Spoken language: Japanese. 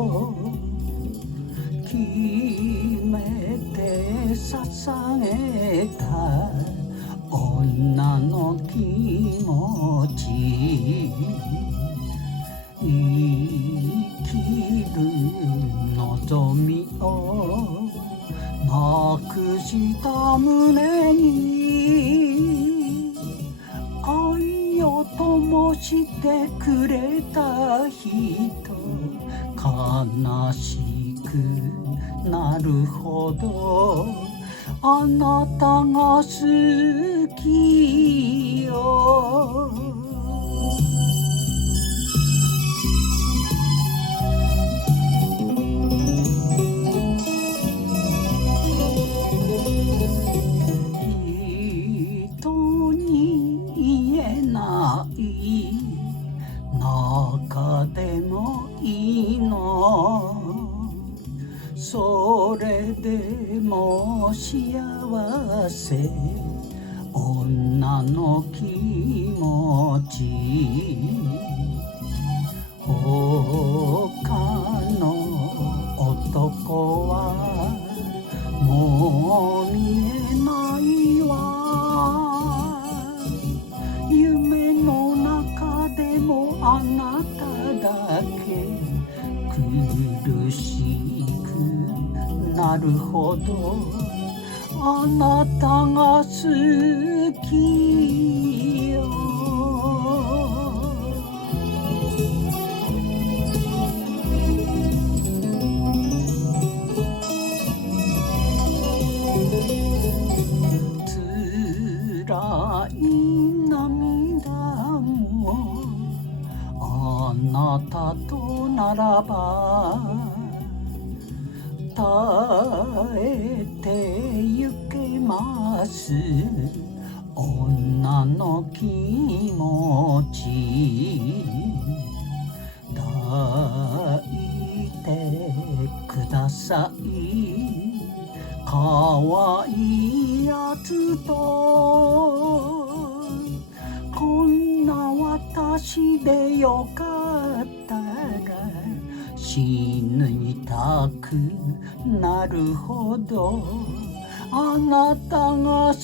と決めて捧げた女の気持ち、生きる望みをなくした胸に愛を灯してくれた人、悲しくなるほどあなたが好きよ。人に言えない中でもいいの、それでも幸せ女の気持ち、他の男はもう見えないわ、夢の中でもあなただけ苦しくなるほどあなたが好きよ。辛い涙もあなたとならば耐えてゆけます、女の気持ち抱いてください、可愛いやつと、こんな私でよかったら死にたくなるほどあなたが好